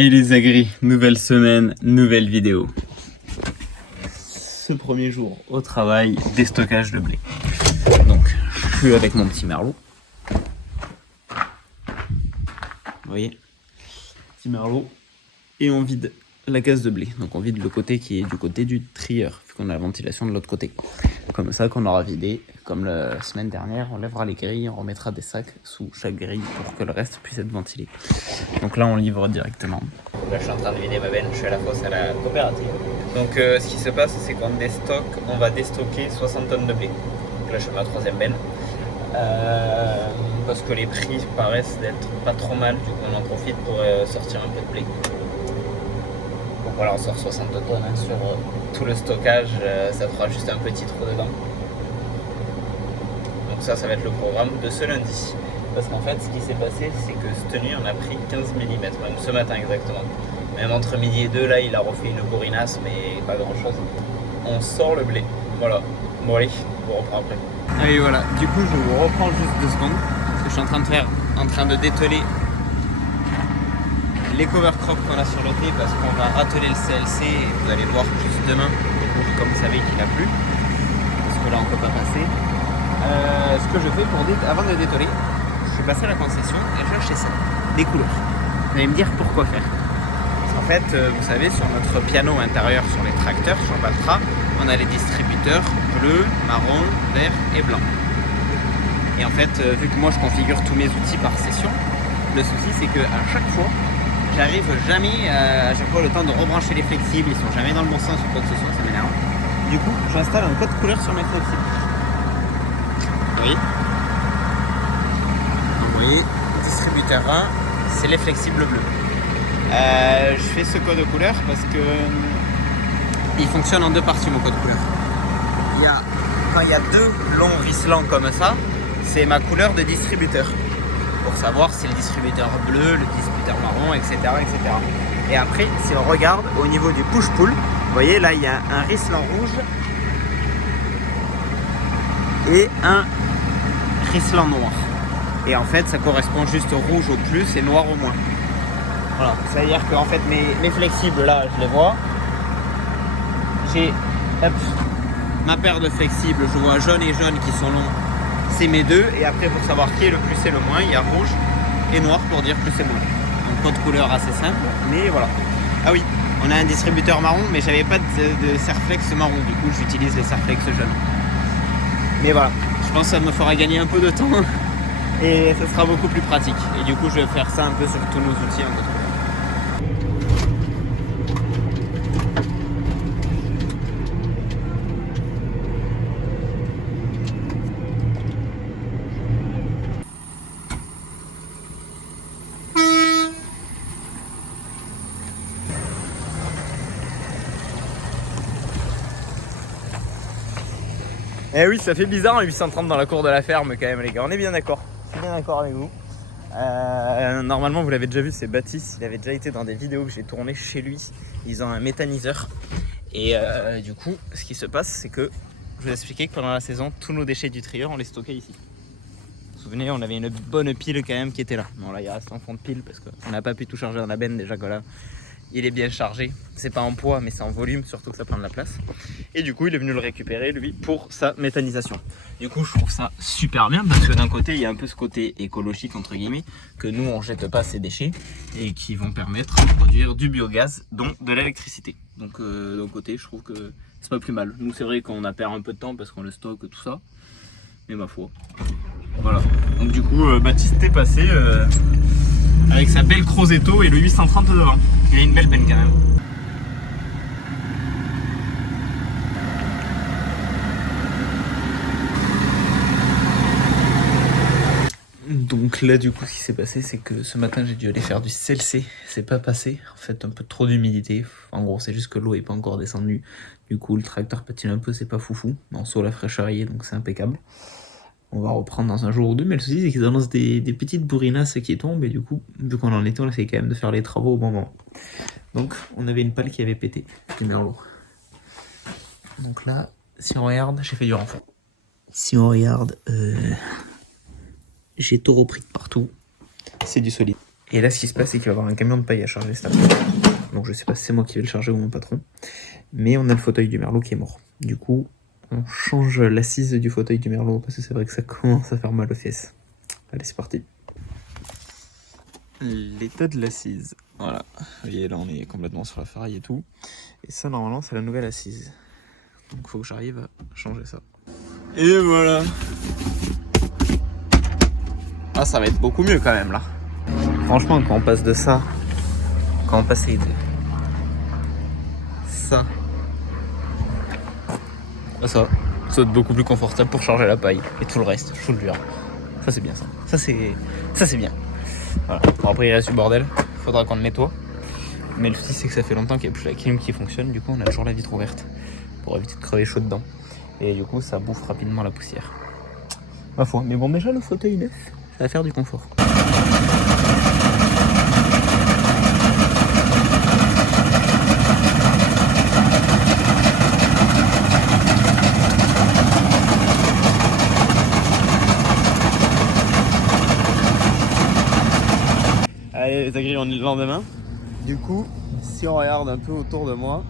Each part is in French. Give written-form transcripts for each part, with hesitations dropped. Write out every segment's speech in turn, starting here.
Hey les agris, nouvelle semaine, nouvelle vidéo. Ce premier jour au travail, déstockage de blé. Donc, je suis avec mon petit merlot. Vous voyez, petit merlot. Et on vide la case de blé. Donc on vide le côté qui est du côté du trieur, vu qu'on a la ventilation de l'autre côté. Comme ça, qu'on aura vidé, comme la semaine dernière, on lèvera les grilles, on remettra des sacs sous chaque grille pour que le reste puisse être ventilé. Donc là, on livre directement. Là, je suis en train de vider ma benne, je suis à la fosse à la coopérative. Donc ce qui se passe, c'est qu'on va déstocker 60 tonnes de blé. Donc là, je suis à ma 3e benne. Parce que les prix paraissent d'être pas trop mal, du coup on en profite pour sortir un peu de blé. Donc voilà, on sort 60 tonnes hein, sur tout le stockage, ça fera juste un petit trou dedans. Donc ça va être le programme de ce lundi. Parce qu'en fait, ce qui s'est passé, c'est que cette nuit, on a pris 15 mm, même ce matin exactement. Même entre midi et 2, là, il a refait une bourrinasse, mais pas grand chose. On sort le blé, voilà. Bon allez, on reprend après. Allez voilà, du coup je vous reprends juste 2 secondes, parce que je suis en train de dételer les cover crops qu'on a sur le thé, parce qu'on va rateler le CLC et vous allez voir plus demain, comme vous savez qu'il a plu, parce que là on peut pas passer. Ce que je fais avant de dételer, je suis passé à la concession et j'ai acheté ça, des couleurs. Vous allez me dire pourquoi faire. Parce qu'en fait, vous savez, sur notre piano intérieur, sur les tracteurs, sur Valtra, on a les distributeurs bleu, marron, vert et blanc. Et en fait, vu que moi je configure tous mes outils par session, le souci c'est que à chaque fois, j'arrive jamais à chaque fois le temps de rebrancher les flexibles, ils sont jamais dans le bon sens ou quoi que ce soit, ça m'énerve. Du coup, j'installe un code couleur sur mes flexibles. Vous voyez ? Donc, vous voyez, distributeur 1, c'est les flexibles bleus. Je fais ce code couleur parce que il fonctionne en 2 parties mon code couleur. Quand il y a 2 longs risselants comme ça, c'est ma couleur de distributeur. Pour savoir si c'est le distributeur bleu, le distributeur marron, etc., etc. Et après, si on regarde au niveau du push-pull, vous voyez là il y a un risselant rouge et un risselant noir. Et en fait, ça correspond juste au rouge au plus et noir au moins. Voilà, c'est-à-dire qu'en fait mes flexibles là, je les vois. J'ai ma paire de flexibles, je vois jaune et jaune qui sont longs, c'est mes 2. Et après, pour savoir qui est le plus et le moins, il y a rouge et noir pour dire plus et moins. Donc code couleur assez simple, mais voilà. Ah oui, on a un distributeur marron, mais j'avais pas de Serflex marron, du coup j'utilise les Serflex jaunes. Mais voilà, je pense que ça me fera gagner un peu de temps et ça sera beaucoup plus pratique. Et du coup, je vais faire ça un peu sur tous nos outils en code couleur. Eh oui, ça fait bizarre en 830 dans la cour de la ferme quand même les gars, on est bien d'accord. Je suis bien d'accord avec vous. Normalement vous l'avez déjà vu, c'est Baptiste, il avait déjà été dans des vidéos que j'ai tournées chez lui. Ils ont un méthaniseur. Et du coup, ce qui se passe, c'est que je vous ai expliqué que pendant la saison, tous nos déchets du trieur, on les stockait ici. Vous vous souvenez, on avait une bonne pile quand même qui était là. Bon là, il reste en fond de pile parce qu'on n'a pas pu tout charger dans la benne déjà que là. Il est bien chargé, c'est pas en poids mais c'est en volume, surtout que ça prend de la place. Et du coup il est venu le récupérer lui pour sa méthanisation. Du coup je trouve ça super bien parce que d'un côté il y a un peu ce côté écologique entre guillemets, que nous on jette pas ces déchets et qui vont permettre de produire du biogaz, dont de l'électricité. Donc d'un côté je trouve que c'est pas plus mal. Nous c'est vrai qu'on a perdu un peu de temps parce qu'on le stocke tout ça, mais ma foi. Voilà, donc du coup Baptiste est passé avec sa belle Crosetto et le 830 devant. Il a une belle benne quand même. Donc là du coup ce qui s'est passé, c'est que ce matin j'ai dû aller faire du CLC, c'est pas passé, en fait un peu trop d'humidité, en gros c'est juste que l'eau est pas encore descendue, du coup le tracteur patine un peu, c'est pas foufou, mais en soi la fraîcheur y est donc c'est impeccable. On va reprendre dans un jour ou deux, mais le souci c'est qu'ils annoncent des petites bourrinasses qui tombent, et du coup, vu qu'on en était, on essaye quand même de faire les travaux au bon moment. Donc, on avait une pale qui avait pété, du merlot. Donc là, si on regarde, j'ai fait du renfort. Si on regarde, j'ai tout repris de partout, c'est du solide. Et là, ce qui se passe, c'est qu'il va y avoir un camion de paille à charger cet après-midi. Donc je sais pas si c'est moi qui vais le charger ou mon patron. Mais on a le fauteuil du merlot qui est mort. Du coup, on change l'assise du fauteuil du merlot parce que c'est vrai que ça commence à faire mal aux fesses. Allez, c'est parti. L'état de l'assise. Voilà. Vous voyez, là, on est complètement sur la ferraille et tout. Et ça, normalement, c'est la nouvelle assise. Donc il faut que j'arrive à changer ça. Et voilà. Ah, ça va être beaucoup mieux quand même là. Franchement, quand on passe de ça, quand on passe de ça à ça, ça va être beaucoup plus confortable pour charger la paille et tout le reste, je vous le jure. Ça c'est bien ça. Ça c'est bien. Voilà. Bon, après il reste du bordel, faudra qu'on le nettoie. Mais le souci c'est que ça fait longtemps qu'il n'y a plus la clim qui fonctionne, du coup on a toujours la vitre ouverte pour éviter de crever chaud dedans. Et du coup ça bouffe rapidement la poussière. Ma foi, mais bon déjà le fauteuil neuf, ça va faire du confort. Allez les agris, on est le lendemain. Du coup, si on regarde un peu autour de moi,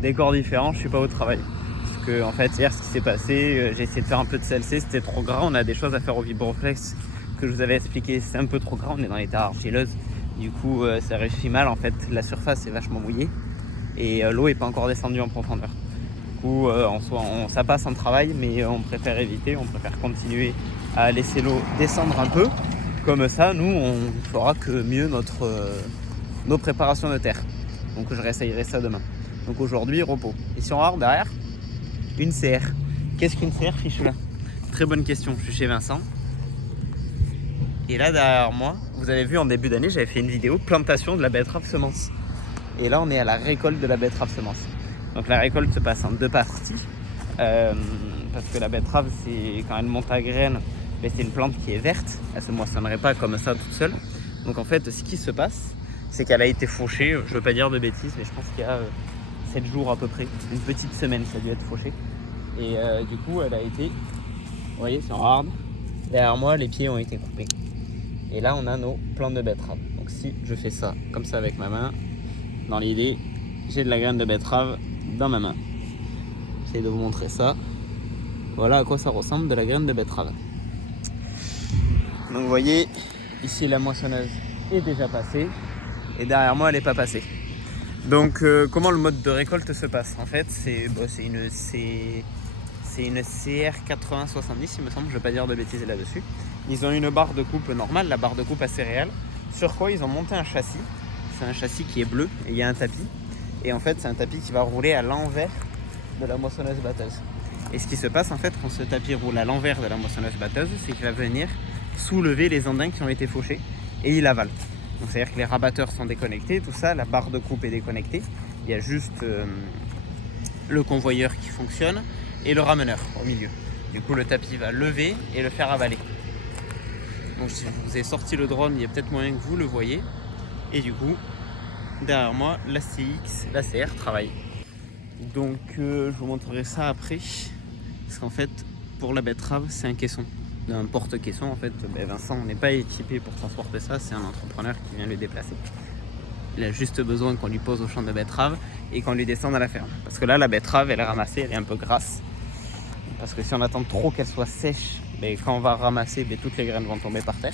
décor différent, je suis pas au travail. Parce que en fait hier ce qui s'est passé, j'ai essayé de faire un peu de CLC, c'était trop gras, on a des choses à faire au Vibroflex que je vous avais expliqué, c'est un peu trop gras, on est dans les terres argileuses. Du coup ça réussit mal en fait, la surface est vachement mouillée et l'eau est pas encore descendue en profondeur. Du coup ça passe en travail mais on préfère éviter, on préfère continuer à laisser l'eau descendre un peu. Comme ça, nous, on fera que mieux nos préparations de terre. Donc je réessayerai ça demain. Donc aujourd'hui, repos. Et si on regarde derrière, une CR. Qu'est-ce qu'une CR, Fichula? Très bonne question, je suis chez Vincent. Et là, derrière moi, vous avez vu en début d'année, j'avais fait une vidéo plantation de la betterave semence. Et là, on est à la récolte de la betterave semence. Donc la récolte se passe en deux parties. Parce que la betterave, c'est quand elle monte à graines, mais c'est une plante qui est verte, elle ne se moissonnerait pas comme ça toute seule. Donc en fait, ce qui se passe, c'est qu'elle a été fauchée, je ne veux pas dire de bêtises, mais je pense qu'il y a 7 jours à peu près, une petite semaine, ça a dû être fauché. Et du coup, elle a été, vous voyez, c'est en hard, derrière moi, les pieds ont été coupés. Et là, on a nos plants de betterave. Donc si je fais ça, comme ça avec ma main, dans l'idée, j'ai de la graine de betterave dans ma main. J'essaie de vous montrer ça. Voilà à quoi ça ressemble de la graine de betterave. Donc vous voyez, ici la moissonneuse est déjà passée et derrière moi elle n'est pas passée. Donc comment le mode de récolte se passe? En fait c'est une CR 8070 il me semble, je ne vais pas dire de bêtises là-dessus. Ils ont une barre de coupe normale, la barre de coupe à céréales, sur quoi ils ont monté un châssis. C'est un châssis qui est bleu et il y a un tapis. Et en fait c'est un tapis qui va rouler à l'envers de la moissonneuse batteuse. Et ce qui se passe en fait quand ce tapis roule à l'envers de la moissonneuse batteuse, c'est qu'il va venir soulever les andins qui ont été fauchés et il avale. Donc c'est à dire que les rabatteurs sont déconnectés, tout ça, la barre de coupe est déconnectée, il y a juste le convoyeur qui fonctionne et le rameneur au milieu. Du coup le tapis va lever et le faire avaler. Donc si je vous ai sorti le drone, il y a peut-être moyen que vous le voyez. Et du coup derrière moi la CX, la CR travaille. Donc je vous montrerai ça après, parce qu'en fait pour la betterave c'est un caisson. D'un porte-caisson en fait, Vincent n'est pas équipé pour transporter ça, c'est un entrepreneur qui vient le déplacer. Il a juste besoin qu'on lui pose au champ de betterave et qu'on lui descende à la ferme. Parce que là la betterave elle est ramassée, elle est un peu grasse. Parce que si on attend trop qu'elle soit sèche, quand on va ramasser, toutes les graines vont tomber par terre.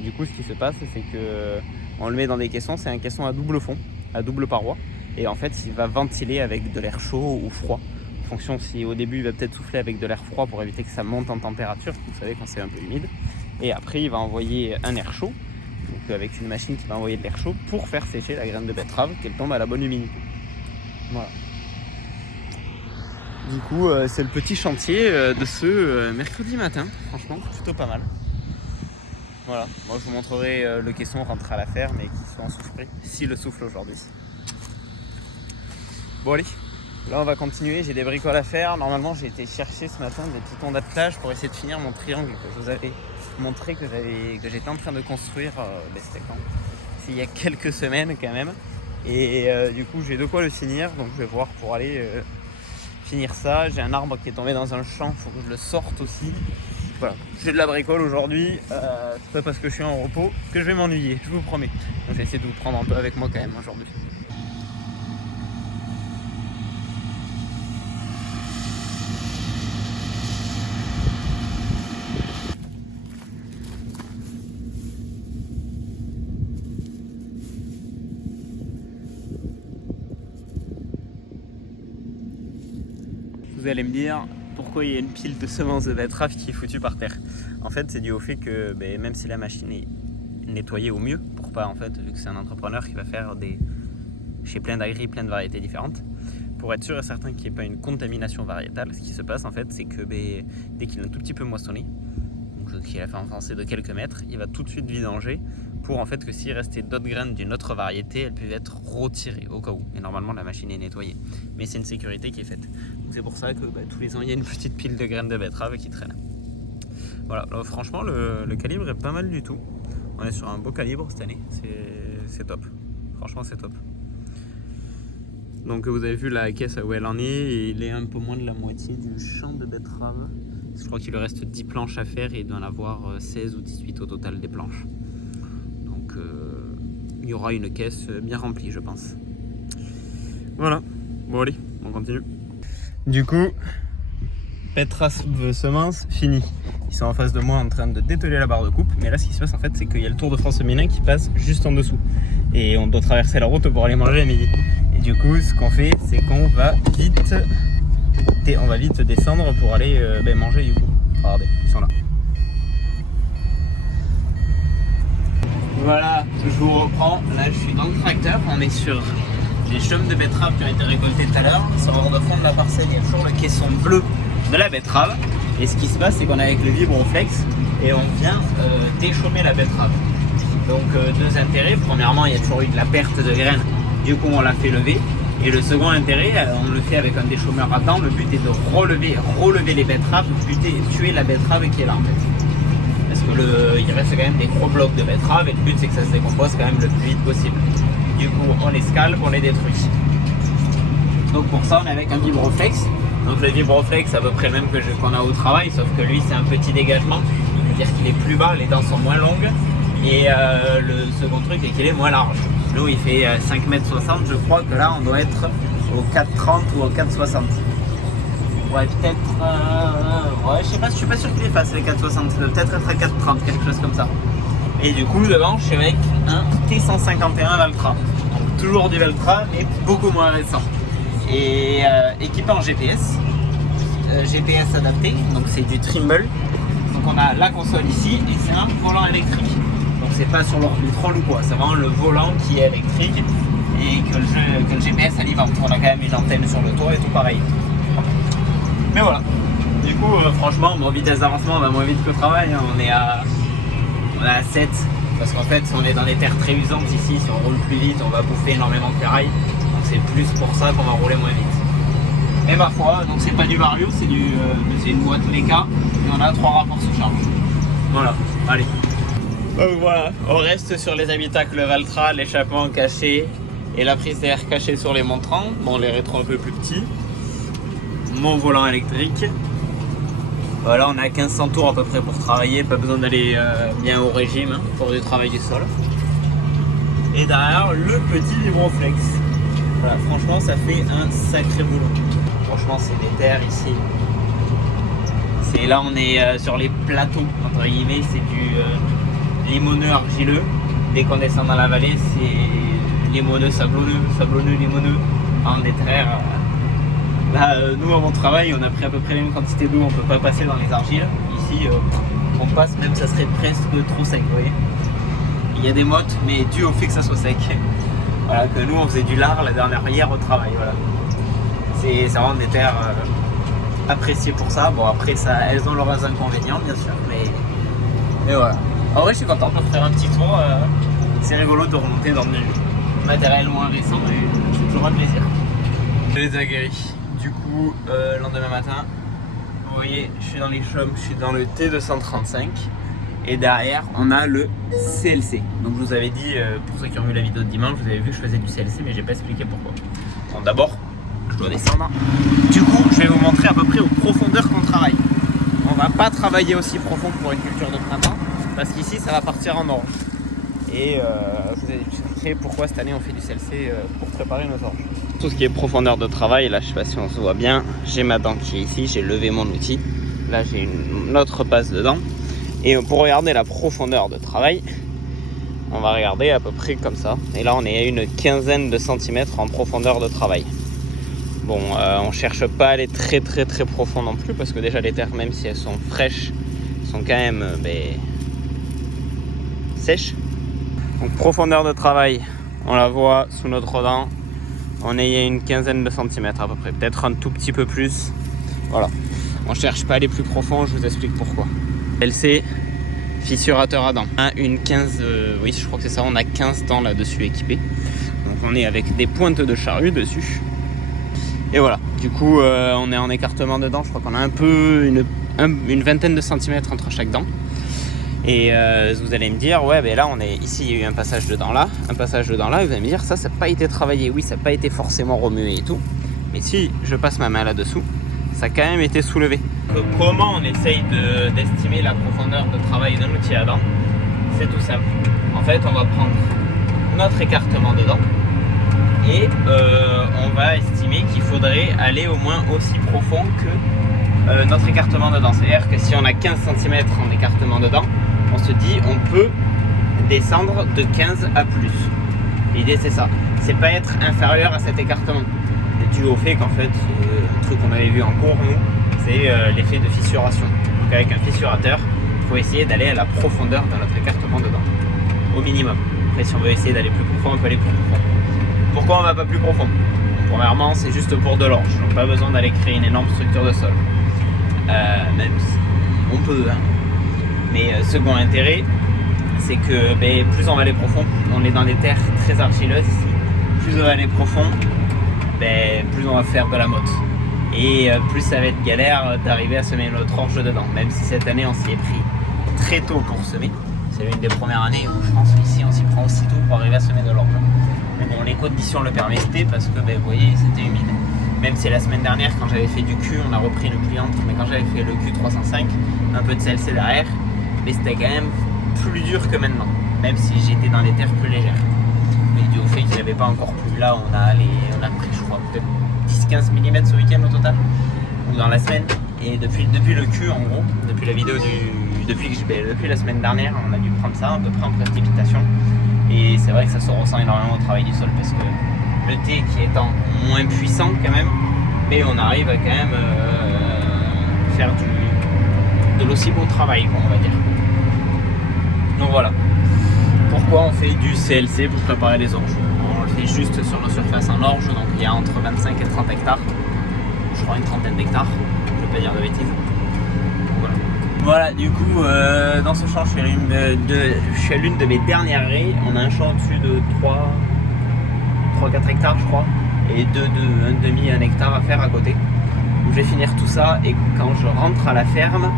Du coup ce qui se passe c'est que on le met dans des caissons, c'est un caisson à double fond, à double paroi. Et en fait il va ventiler avec de l'air chaud ou froid. En fonction si au début il va peut-être souffler avec de l'air froid pour éviter que ça monte en température, vous savez quand c'est un peu humide. Et après il va envoyer un air chaud, donc avec une machine qui va envoyer de l'air chaud pour faire sécher la graine de betterave, qu'elle tombe à la bonne humidité. Voilà. Du coup c'est le petit chantier de ce mercredi matin, franchement plutôt pas mal. Voilà, moi je vous montrerai le caisson rentré à la ferme et qui soit ensoufflé, s'il le souffle aujourd'hui. Bon allez, là on va continuer, j'ai des bricoles à faire. Normalement j'ai été chercher ce matin des petits tons d'attelage pour essayer de finir mon triangle que je vous avais montré que j'étais en train de construire, c'était quand? C'est il y a quelques semaines quand même. Et du coup j'ai de quoi le finir, donc je vais voir pour aller finir ça. J'ai un arbre qui est tombé dans un champ, il faut que je le sorte aussi. Voilà, j'ai de la bricole aujourd'hui, c'est pas parce que je suis en repos que je vais m'ennuyer, je vous promets. Donc j'ai essayé de vous prendre un peu avec moi quand même aujourd'hui. Vous allez me dire pourquoi il y a une pile de semences de betterave qui est foutue par terre. En fait, c'est dû au fait que même si la machine est nettoyée au mieux, pour pas, en fait, vu que c'est un entrepreneur qui va faire chez plein d'agris, plein de variétés différentes, pour être sûr et certain qu'il n'y ait pas une contamination variétale, ce qui se passe en fait, c'est que dès qu'il a un tout petit peu moissonné, donc qu'il a fait avancer de quelques mètres, il va tout de suite vidanger pour en fait que s'il restait d'autres graines d'une autre variété, elles peuvent être retirées au cas où. Et normalement la machine est nettoyée, mais c'est une sécurité qui est faite. Donc c'est pour ça que tous les ans il y a une petite pile de graines de betterave qui traîne. Voilà, alors, franchement le calibre est pas mal du tout. On est sur un beau calibre cette année, c'est top. Franchement c'est top. Donc vous avez vu la caisse où elle en est, et il est un peu moins de la moitié du champ de betterave. Je crois qu'il lui reste 10 planches à faire et il doit en avoir 16 ou 18 au total des planches. Donc il y aura une caisse bien remplie je pense. Voilà, bon allez, on continue. Du coup, betterave semence fini. Ils sont en face de moi en train de dételer la barre de coupe, mais là ce qui se passe en fait c'est qu'il y a le Tour de France féminin qui passe juste en dessous. Et on doit traverser la route pour aller manger à midi. Et du coup ce qu'on fait c'est qu'on va vite descendre pour aller manger du coup. Regardez, ils sont là. Voilà, je vous reprends. Là je suis dans le tracteur, on est sur les chaumes de betterave qui ont été récoltés tout à l'heure. Sur le bord de fond de la parcelle, il y a toujours le caisson bleu de la betterave. Et ce qui se passe c'est qu'on est avec le vibroflex et on vient déchaumer la betterave. Donc deux intérêts, premièrement il y a toujours eu de la perte de graines, du coup on l'a fait lever. Et le second intérêt, on le fait avec un déchaumeur à temps, le but est de relever les betteraves, le but est de tuer la betterave qui est là en fait. Parce que il reste quand même des gros blocs de betteraves et le but c'est que ça se décompose quand même le plus vite possible. Du coup on les scalpe, on les détruit. Donc pour ça on est avec un vibroflex. Donc le vibroflex c'est à peu près le même qu'on a au travail, sauf que lui c'est un petit dégagement, c'est-à-dire qu'il est plus bas, les dents sont moins longues. Et le second truc c'est qu'il est moins large. Nous il fait 5,60 m, je crois que là on doit être au 4,30 ou au 4,60. Ouais peut-être, ouais je suis pas sûr qu'il efface les 4,60, ça doit peut-être être à 4,30, quelque chose comme ça. Et du coup devant je suis avec un T151 Valtra. Donc toujours du Valtra mais beaucoup moins récent. Et équipé en GPS, GPS adapté, donc c'est du Trimble. Donc on a la console ici et c'est un volant électrique. Donc c'est pas sur l'orbitrol ou quoi, c'est vraiment le volant qui est électrique et que le GPS alimente. On a quand même une antenne sur le toit et tout pareil. Mais voilà. Du coup franchement mon vitesse d'avancement va moins vite que le travail, hein. On est à 7 parce qu'en fait si on est dans des terres très usantes ici, si on roule plus vite on va bouffer énormément de ferraille. Donc c'est plus pour ça qu'on va rouler moins vite. Mais ma foi, donc c'est pas du Vario, c'est une boîte Meca et on a 3 rapports sous charge. Voilà, allez. Donc voilà, on reste sur les habitacles Valtra, l'échappement caché et la prise d'air cachée sur les montrants. Bon, les rétros un peu plus petits. Mon volant électrique. Voilà, on a 1500 tours à peu près pour travailler, pas besoin d'aller bien au régime hein, pour du travail du sol. Et derrière, le petit vibroflex. Voilà, franchement, ça fait un sacré boulot. Franchement, c'est des terres ici. Là, on est sur les plateaux, entre guillemets, c'est du limoneux argileux. Dès qu'on descend dans la vallée, c'est limoneux sablonneux, limoneux. Enfin, des terres. Là, nous, à mon travail, on a pris à peu près la même quantité d'eau, on ne peut pas passer dans les argiles. Ici, on passe, même ça serait presque trop sec, vous voyez. Il y a des mottes, mais dû au fait que ça soit sec. Voilà, que nous, on faisait du lard la dernière hier au travail, voilà. C'est vraiment des terres appréciées pour ça. Bon, après, elles ont leurs inconvénients, bien sûr, mais voilà. En vrai, je suis content de faire un petit tour. C'est rigolo de remonter dans du matériel moins récent, et c'est toujours un plaisir. Les aguerris. Du coup, lendemain matin, vous voyez, je suis dans les chaumes, je suis dans le T235 et derrière on a le CLC. Donc je vous avais dit, pour ceux qui ont vu la vidéo de dimanche, vous avez vu que je faisais du CLC mais j'ai pas expliqué pourquoi. Bon, d'abord, je dois descendre. Du coup, je vais vous montrer à peu près aux profondeurs qu'on travaille. On va pas travailler aussi profond que pour une culture de printemps, parce qu'ici ça va partir en orge. Et je vous ai expliqué pourquoi cette année on fait du CLC pour préparer nos orges. Tout ce qui est profondeur de travail, là je sais pas si on se voit bien, j'ai ma dent qui est ici, j'ai levé mon outil, là j'ai une autre passe dedans. Et pour regarder la profondeur de travail, on va regarder à peu près comme ça. Et là on est à une quinzaine de centimètres en profondeur de travail. Bon, on cherche pas à aller très profond non plus, parce que déjà les terres, même si elles sont fraîches, sont quand même sèches. Donc profondeur de travail, on la voit sous notre dent, on est à une quinzaine de centimètres à peu près, peut-être un tout petit peu plus. Voilà, on cherche pas à aller plus profond, je vous explique pourquoi. LC, fissurateur à dents. On a une 15, oui je crois que c'est ça, on a 15 dents là-dessus équipées. Donc on est avec des pointes de charrue dessus. Et voilà, du coup on est en écartement de dents, je crois qu'on a un peu une vingtaine de centimètres entre chaque dent. Et vous allez me dire, ouais, ben là, on est ici, il y a eu un passage de dents là, et vous allez me dire, ça n'a pas été travaillé. Oui, ça n'a pas été forcément remué et tout. Mais si je passe ma main là-dessous, ça a quand même été soulevé. Comment on essaye d'estimer la profondeur de travail d'un outil à dents? C'est tout simple. En fait, on va prendre notre écartement de dents et on va estimer qu'il faudrait aller au moins aussi profond que notre écartement de dents. C'est-à-dire que si on a 15 cm en écartement de dents, on se dit on peut descendre de 15 à plus. L'idée c'est ça, c'est pas être inférieur à cet écartement. C'est dû au fait qu'en fait, un truc qu'on avait vu en cours nous, c'est l'effet de fissuration. Donc avec un fissurateur, il faut essayer d'aller à la profondeur de notre écartement de dents, au minimum. Après si on veut essayer d'aller plus profond, on peut aller plus profond. Pourquoi on va pas plus profond? Premièrement, c'est juste pour de l'orge, donc pas besoin d'aller créer une énorme structure de sol. Même si on peut, hein. Mais second intérêt, c'est que plus on va aller profond, on est dans des terres très argileuses ici, plus on va aller profond, plus on va faire de la motte. Et plus ça va être galère d'arriver à semer notre orge dedans, même si cette année on s'y est pris très tôt pour semer. C'est l'une des premières années où je pense qu'ici on s'y prend aussi tôt pour arriver à semer de l'orge. Mais bon, les conditions le permettaient parce que vous voyez, c'était humide. Même si la semaine dernière, quand j'avais fait du Q, on a repris le pliante, mais quand j'avais fait le Q305, un peu de CLC derrière, mais c'était quand même plus dur que maintenant, même si j'étais dans des terres plus légères. Mais dû au fait qu'il n'y avait pas encore plu, là on a pris je crois peut-être 10-15 mm ce week-end au total, ou dans la semaine. Et depuis le Q en gros, depuis la vidéo depuis la semaine dernière, on a dû prendre ça à peu près en précipitation. Et c'est vrai que ça se ressent énormément au travail du sol parce que le T qui étant moins puissant quand même, mais on arrive à quand même faire de l'aussi bon travail, on va dire. Donc voilà, pourquoi on fait du CLC pour préparer les orges. On le fait juste sur nos surfaces en orge, donc il y a entre 25 et 30 hectares, je crois une trentaine d'hectares, je ne vais pas dire de bêtises. Voilà, du coup, dans ce champ, je suis à l'une de mes dernières raies. On a un champ au-dessus de 3-4 hectares, je crois, et un hectare à faire à côté. Donc, je vais finir tout ça, et quand je rentre à la ferme,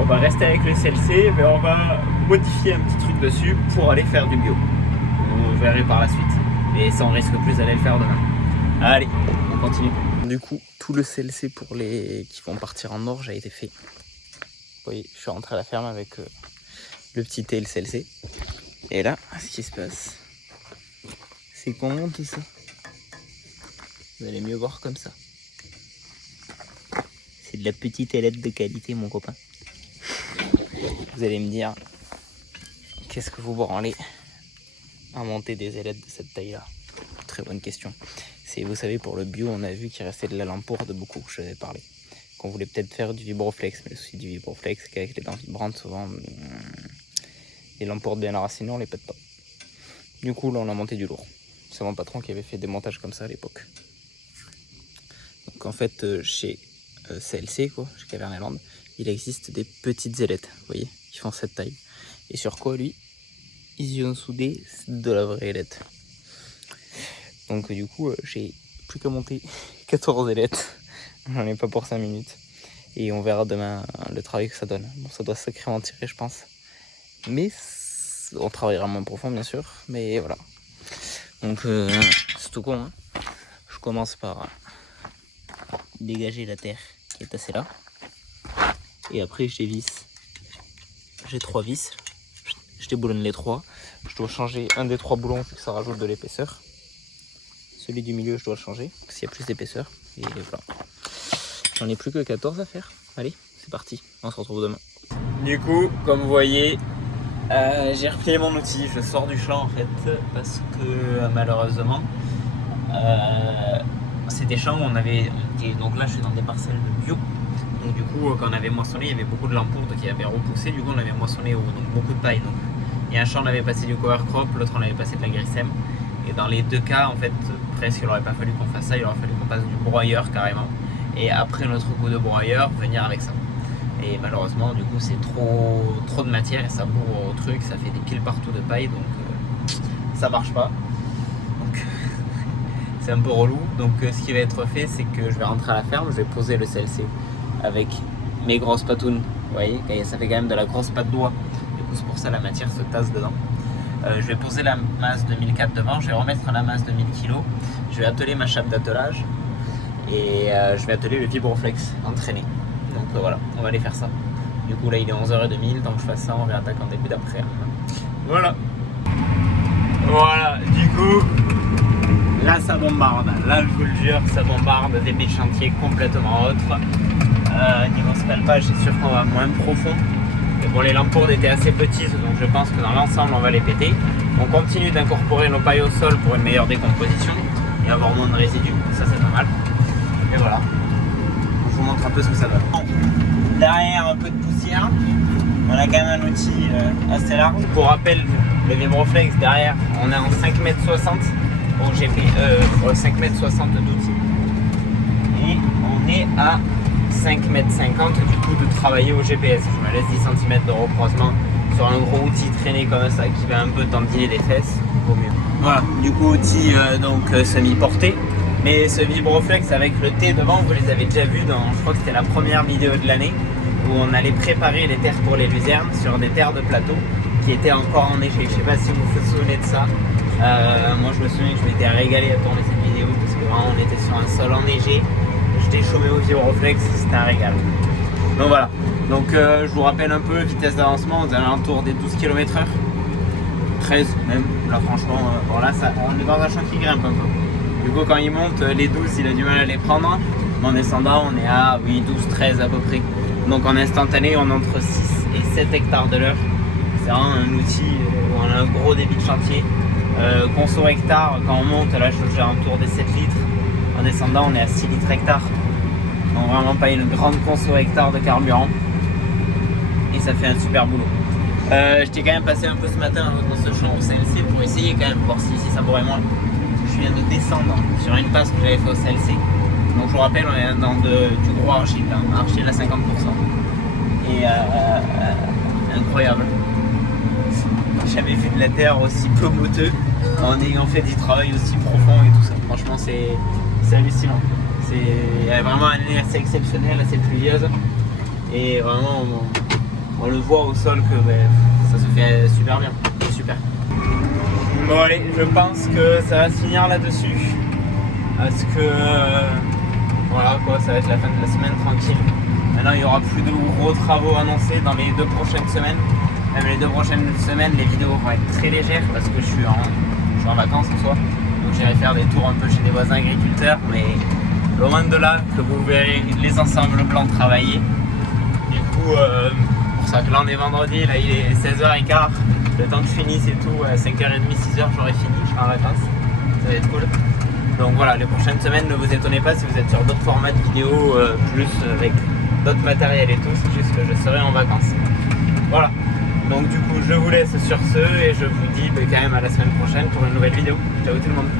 on va rester avec le CLC, mais on va modifier un petit truc dessus pour aller faire du bio. Vous verrez par la suite. Et ça, on risque plus d'aller le faire demain. Allez, on continue. Du coup, tout le CLC pour les qui vont partir en orge a été fait. Vous voyez, je suis rentré à la ferme avec le petit T et le CLC. Et là, ce qui se passe, c'est qu'on monte ça. Vous allez mieux voir comme ça. C'est de la petite ailette de qualité, mon copain. Vous allez me dire, qu'est-ce que vous branlez à monter des ailettes de cette taille-là? Très bonne question. Vous savez, pour le bio, on a vu qu'il restait de la lampourde beaucoup, je vous avais parlé. Qu'on voulait peut-être faire du vibroflex, mais le souci du vibroflex, c'est qu'avec les dents vibrantes, souvent, les lampourdes bien enracinées, on les pète pas. Du coup, là, on a monté du lourd. C'est mon patron qui avait fait des montages comme ça à l'époque. Donc, en fait, chez CLC, chez Caverneland, il existe des petites ailettes, vous voyez, qui font cette taille. Et sur quoi, lui, ils y ont soudé de la vraie ailette. Donc, du coup, j'ai plus qu'à monter 14 ailettes. J'en ai pas pour 5 minutes. Et on verra demain le travail que ça donne. Bon, ça doit sacrément tirer, je pense. Mais on travaillera moins profond, bien sûr. Mais voilà. Donc, c'est tout con. Hein. Je commence par dégager la terre qui est assez là. Et après je dévisse. J'ai 3 vis. Je déboulonne les 3. Je dois changer un des 3 boulons vu que ça rajoute de l'épaisseur. Celui du milieu je dois le changer parce qu'il y a plus d'épaisseur. Et voilà. J'en ai plus que 14 à faire. Allez, c'est parti. On se retrouve demain. Du coup, comme vous voyez, j'ai replié mon outil. Je sors du champ en fait parce que malheureusement c'est des champs où on avait. Donc là je suis dans des parcelles de bio. Donc du coup quand on avait moissonné il y avait beaucoup de lampourdes qui avaient repoussé. Du coup on avait moissonné donc beaucoup de paille. Donc il y a un champ on avait passé du cover crop, l'autre on avait passé de la grissem. Et dans les deux cas en fait presque il n'aurait pas fallu qu'on fasse ça. Il aurait fallu qu'on passe du broyeur carrément. Et après notre coup de broyeur venir avec ça. Et malheureusement du coup c'est trop de matière et ça bourre au truc, ça fait des piles partout de paille donc ça marche pas. Donc c'est un peu relou. Donc ce qui va être fait c'est que je vais rentrer à la ferme, je vais poser le CLC avec mes grosses patounes. Vous voyez, et ça fait quand même de la grosse patte d'oie. Du coup c'est pour ça la matière se tasse dedans. Je vais poser la masse de 1004 devant, je vais remettre la masse de 1000 kg. Je vais atteler ma chape d'attelage et je vais atteler le vibroflex entraîné. Donc voilà, on va aller faire ça. Du coup là il est 11h30, le temps que je fasse ça, on va attaquer en début d'après. Voilà. Voilà, du coup, là ça bombarde. Là je vous le jure, ça bombarde, des débit de chantier complètement autres. Niveau scalpage, c'est sûr qu'on va moins profond. Mais bon, les lampourdes étaient assez petites, donc je pense que dans l'ensemble on va les péter. On continue d'incorporer nos pailles au sol pour une meilleure décomposition et avoir moins de résidus, ça c'est pas mal. Et voilà. Je vous montre un peu ce que ça donne. Derrière un peu de poussière, on a quand même un outil assez large. Pour rappel, le Vibroflex derrière, on est en 5,60 m. Donc j'ai fait 5,60 m d'outils. Et on est à 5,50 m du coup de travailler au GPS. Je me laisse 10 cm de recroisement sur un gros outil traîné comme ça qui va un peu tendiner les fesses. Vaut mieux. Voilà, du coup outil semi-porté. Mais ce Vibroflex avec le T devant, vous les avez déjà vus dans, je crois que c'était la première vidéo de l'année, où on allait préparer les terres pour les luzernes sur des terres de plateau qui étaient encore enneigées. Je ne sais pas si vous vous souvenez de ça. Moi je me souviens que je m'étais régalé à tourner cette vidéo parce que vraiment on était sur un sol enneigé. J'étais chômé au Vibroflex, c'était un régal. Donc voilà, donc je vous rappelle un peu, vitesse d'avancement, on est à l'entour des 12 km/h. 13 même, là franchement, bon là ça, on est dans un champ qui grimpe un peu. Du coup quand il monte, les 12 il a du mal à les prendre. En descendant on est à 12-13 à peu près. Donc en instantané on est entre 6 et 7 hectares de l'heure. C'est vraiment un outil où on a un gros débit de chantier. Conso hectare, quand on monte là je suis à l'entour des 7 litres. En descendant on est à 6 litres hectare. Donc vraiment pas une grande conso hectare de carburant. Et ça fait un super boulot. J'étais quand même passé un peu ce matin dans ce champ au CLC pour essayer quand même, voir si ça bourrait moins. Je viens de descendre sur une passe que j'avais fait au CLC. Donc je vous rappelle, on est dans du gros argile, un argile à 50%. Et incroyable. J'ai jamais vu de la terre aussi peu moteux en ayant fait du travail aussi profond et tout ça. Franchement c'est hallucinant. Il y a vraiment une inertie exceptionnelle, assez pluvieuse. Et vraiment on le voit au sol que ça se fait super bien. C'est super. Bon allez, je pense que ça va se finir là-dessus. Parce que voilà quoi, ça va être la fin de la semaine tranquille. Maintenant il n'y aura plus de gros travaux annoncés dans les 2 prochaines semaines. Même les 2 prochaines semaines, les vidéos vont être très légères parce que je suis en vacances en soi. Donc j'irai faire des tours un peu chez des voisins agriculteurs, mais loin de là que vous verrez les ensembles blancs travailler. Du coup, pour ça que là on est vendredi, là il est 16h15. Le temps que je finisse et tout, à 5h30, 6h j'aurai fini, je serai en vacances. Ça va être cool. Donc voilà, les prochaines semaines, ne vous étonnez pas si vous êtes sur d'autres formats de vidéos, plus avec d'autres matériels et tout, c'est juste que je serai en vacances. Voilà. Donc du coup, je vous laisse sur ce et je vous dis quand même à la semaine prochaine pour une nouvelle vidéo. Ciao tout le monde.